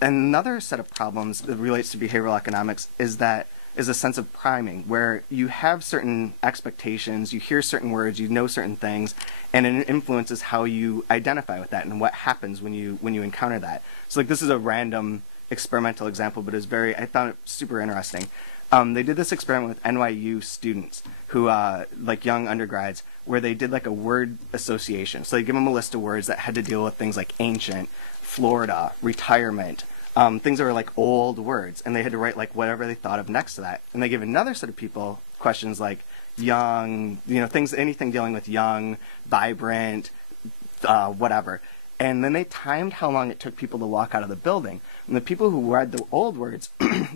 another set of problems that relates to behavioral economics is a sense of priming, where you have certain expectations, you hear certain words, you know certain things, and it influences how you identify with that and what happens when you encounter that. So like this is a random experimental example, but I found it super interesting. They did this experiment with NYU students who, like young undergrads, where they did like a word association. So they give them a list of words that had to deal with things like ancient, Florida, retirement, things that were like old words, and they had to write like whatever they thought of next to that. And they give another set of people questions like young, things, anything dealing with young, vibrant, whatever. And then they timed how long it took people to walk out of the building. And the people who read the old words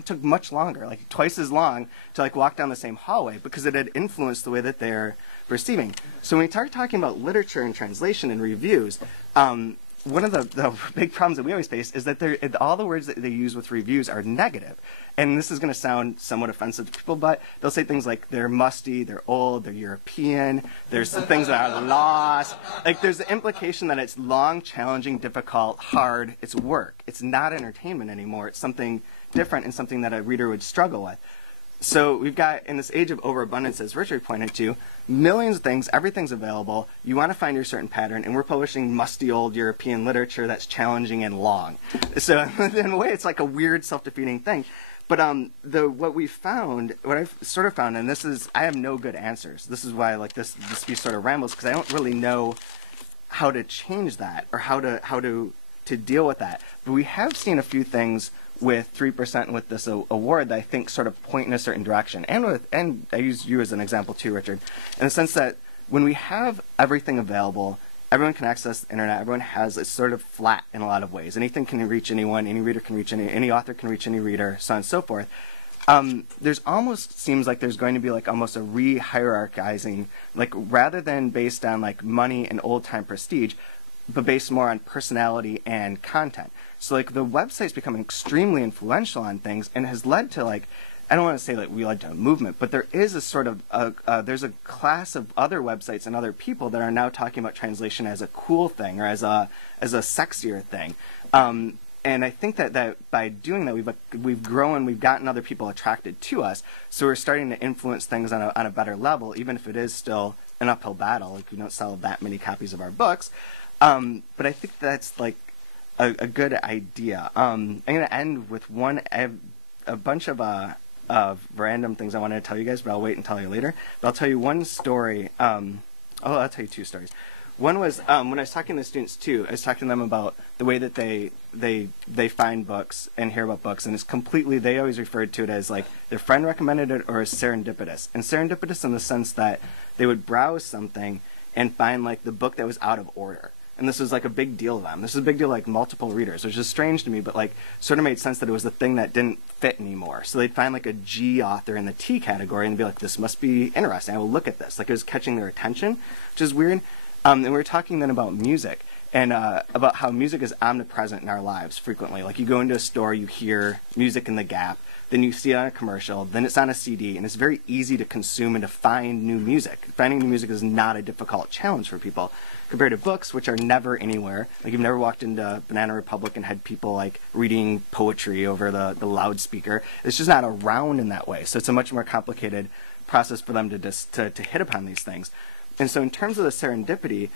took much longer, like twice as long, to like walk down the same hallway because it had influenced the way that they're perceiving. So when we start talking about literature and translation and reviews, one of the big problems that we always face is that all the words that they use with reviews are negative. And this is going to sound somewhat offensive to people, but they'll say things like they're musty, they're old, they're European, there's some things that are lost. Like there's the implication that it's long, challenging, difficult, hard, it's work. It's not entertainment anymore. It's something different and something that a reader would struggle with. So we've got, in this age of overabundance, as Richard pointed to, millions of things, everything's available. You want to find your certain pattern, and we're publishing musty old European literature that's challenging and long. So in a way, it's like a weird, self-defeating thing. But what we found, what I've sort of found, and this is, I have no good answers. This is why like this piece sort of rambles, because I don't really know how to change that or how to deal with that. But we have seen a few things with 3% and with this award that I think sort of point in a certain direction. And I use you as an example too, Richard, in the sense that when we have everything available, everyone can access the internet, everyone has, it's sort of flat in a lot of ways. Anything can reach anyone, any reader can reach any author can reach any reader, so on and so forth. There's almost seems like there's going to be like almost a re-hierarchizing, like rather than based on like money and old-time prestige, but based more on personality and content. So like the website's becoming extremely influential on things and has led to like, I don't want to say like we led to a movement, but there is a sort of, there's a class of other websites and other people that are now talking about translation as a cool thing or as a sexier thing. And I think that by doing that, we've grown, we've gotten other people attracted to us. So we're starting to influence things on a better level, even if it is still an uphill battle. Like we don't sell that many copies of our books. But I think that's like a good idea. I'm going to end with I have a bunch of random things I wanted to tell you guys, but I'll wait and tell you later. But I'll tell you one story. I'll tell you two stories. One was when I was talking to students too, I was talking to them about the way that they find books and hear about books, and it's completely, they always referred to it as like their friend recommended it or as serendipitous. And serendipitous in the sense that they would browse something and find like the book that was out of order. And this was like a big deal to them. This is a big deal to like multiple readers, which is strange to me, but like sort of made sense that it was the thing that didn't fit anymore. So they'd find like a G author in the T category and be like, this must be interesting. I will look at this. Like it was catching their attention, which is weird. And we were talking then about music and about how music is omnipresent in our lives frequently. Like you go into a store, you hear music in the Gap, then you see it on a commercial, then it's on a CD, and it's very easy to consume and to find new music. Finding new music is not a difficult challenge for people compared to books, which are never anywhere. Like you've never walked into Banana Republic and had people like reading poetry over the loudspeaker. It's just not around in that way. So it's a much more complicated process for them to hit upon these things. And so in terms of the serendipity,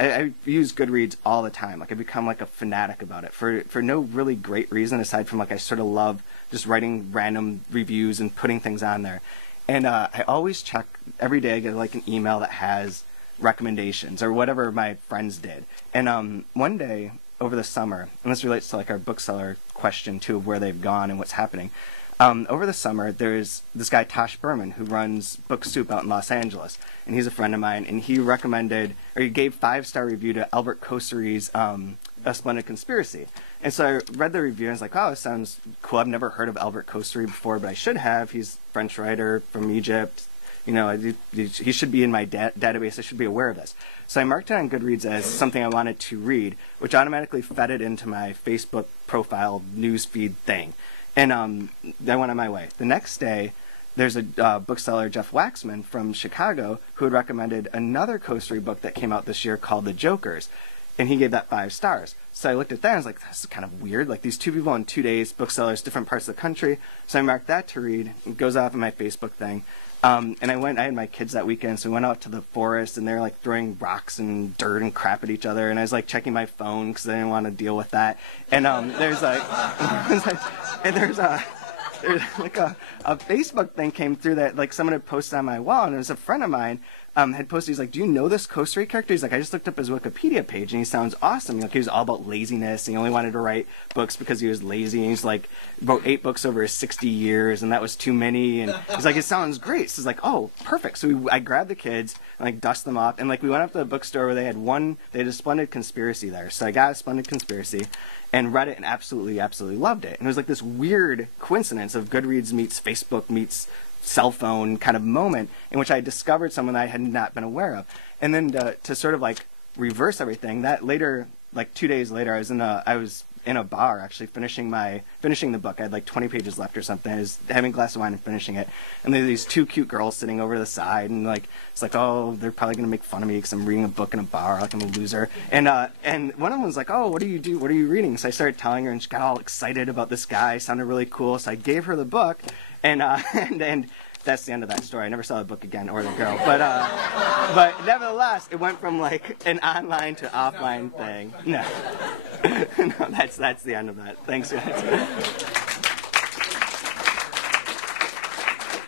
I use Goodreads all the time. Like I become like a fanatic about it for no really great reason aside from like I sort of love just writing random reviews and putting things on there. And I always check every day. I get like an email that has recommendations or whatever my friends did. And one day over the summer, and this relates to like our bookseller question too of where they've gone and what's happening. Over the summer, there's this guy, Tosh Berman, who runs Book Soup out in Los Angeles. And he's a friend of mine. And he he gave 5-star review to Albert Kossery's A Splendid Conspiracy. And so I read the review and I was like, wow, this sounds cool. I've never heard of Albert Kossery before, but I should have. He's a French writer from Egypt. You know, he should be in my database. I should be aware of this. So I marked it on Goodreads as something I wanted to read, which automatically fed it into my Facebook profile newsfeed thing. And I went on my way. The next day, there's a bookseller, Jeff Waxman from Chicago, who had recommended another Kossery book that came out this year called The Jokers. and he gave that 5 stars. So I looked at that and I was like, this is kind of weird. Like these 2 people in 2 days, booksellers, different parts of the country. So I marked that to read. It goes off in my Facebook thing. And I had my kids that weekend, so we went out to the forest, and they were like throwing rocks and dirt and crap at each other. And I was like checking my phone because I didn't want to deal with that. And there's like, there's like a Facebook thing came through that like someone had posted on my wall, and it was a friend of mine had posted. He's like, do you know this Coast Rate character? He's like, I just looked up his Wikipedia page and he sounds awesome. Like, he was all about laziness and he only wanted to write books because he was lazy, and he's like wrote 8 books over his 60 years and that was too many, and he's like, it sounds great. So he's like, oh, perfect. So I grabbed the kids and like dust them off, and like we went up to the bookstore where they had a Splendid Conspiracy there. So I got a Splendid Conspiracy and read it and absolutely loved it. And it was like this weird coincidence of Goodreads meets Facebook meets cell phone kind of moment in which I discovered someone that I had not been aware of. And then to sort of like reverse everything, that later, like 2 days later, I was in a bar actually finishing the book. I had like 20 pages left or something. I was having a glass of wine and finishing it, and there were these 2 cute girls sitting over the side, and like it's like, oh, they're probably gonna make fun of me because I'm reading a book in a bar, like I'm a loser. And one of them was like, oh, what do you do? What are you reading? So I started telling her, and she got all excited about this guy. Sounded really cool. So I gave her the book, and that's the end of that story. I never saw the book again or the girl, but nevertheless, it went from like an online to offline thing. No, no, that's the end of that. Thanks, guys.